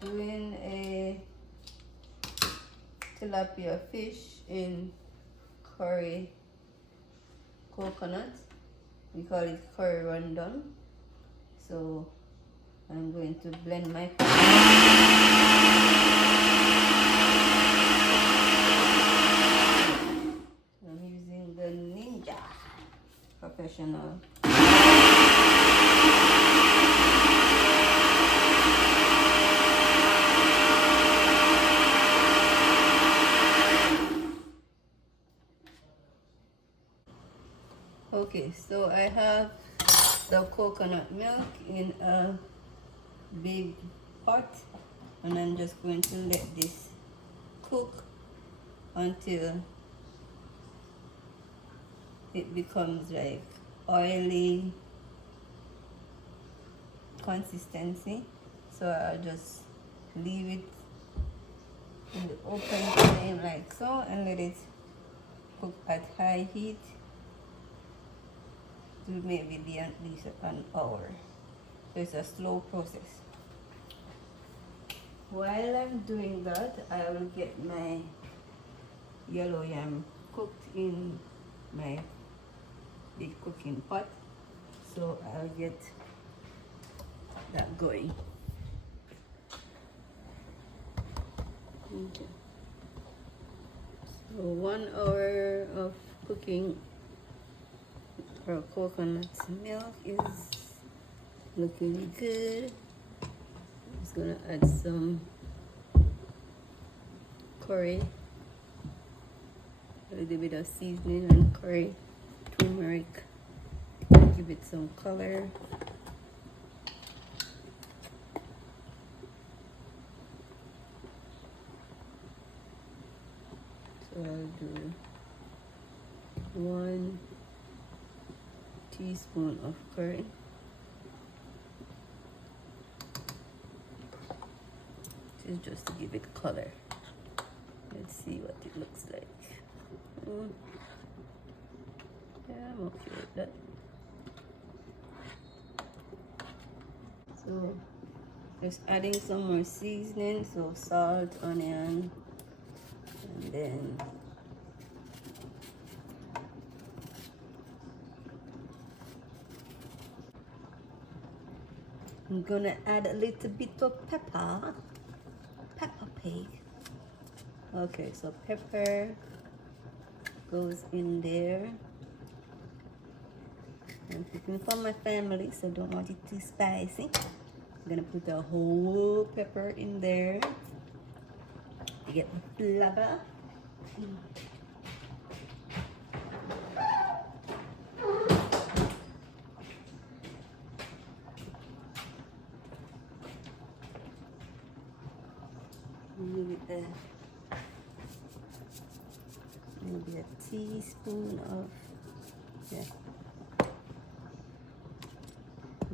doing a tilapia fish in curry coconut. We call it curry rundown. So I'm going to blend my I'm using the Ninja Professional. Okay, so I have the coconut milk in a big pot, and I'm just going to let this cook until it becomes like oily consistency. So I'll just leave it in the open flame like so and let it cook at high heat to maybe be at least an hour. So it's a slow process. While I'm doing that, I will get my yellow yam cooked in my big cooking pot. So I'll get that going. Okay. So 1 hour of cooking our coconut milk is looking good. I'm just gonna add some curry, a little bit of seasoning and curry, turmeric, give it some color. So I'll do 1 teaspoon of curry. This is just to give it color. Let's see what it looks like. Yeah, I'm okay with that. So just adding some more seasoning, so salt, onion, and then I'm gonna add a little bit of pepper pig. Okay, so pepper goes in there. I'm cooking for my family, so don't want it too spicy. I'm gonna put a whole pepper in there to get the flavor. Maybe a teaspoon of, yeah,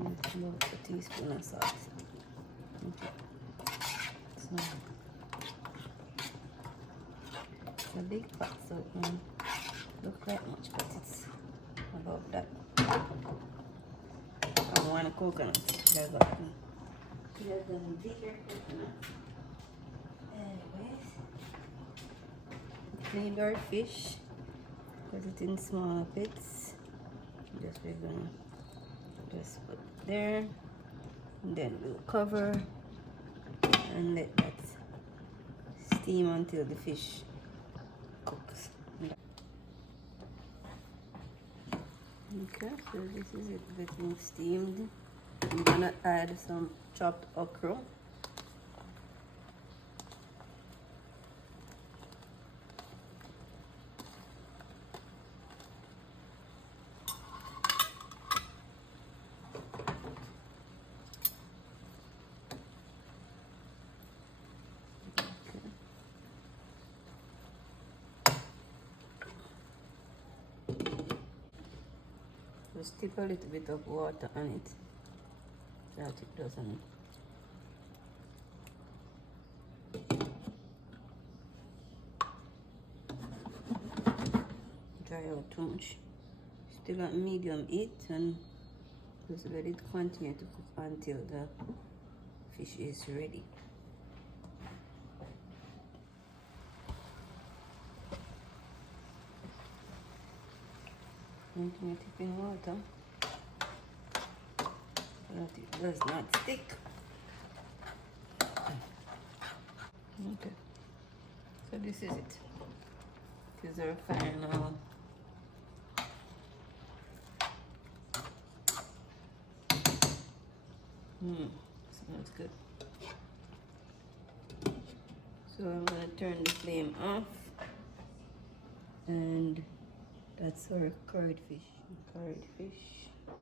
a teaspoon of salt. Okay. So it's a big pot, so it won't look like much, but it's about that. I want a coconut. There's a bigger coconut. Anyways, clean our fish, put it in small bits. We're gonna just put it there, and then we'll cover and let that steam until the fish cooks. Okay, so this is it getting steamed. I'm gonna add some chopped okra. Just tip a little bit of water on it so that it doesn't dry out too much. Still at medium heat, and just let it continue to cook until the fish is ready. Continue to dip in water so that it does not stick. Okay, so this is it. This is our final smells good. So I'm gonna turn the flame off, and that's our curried fish. Curried fish.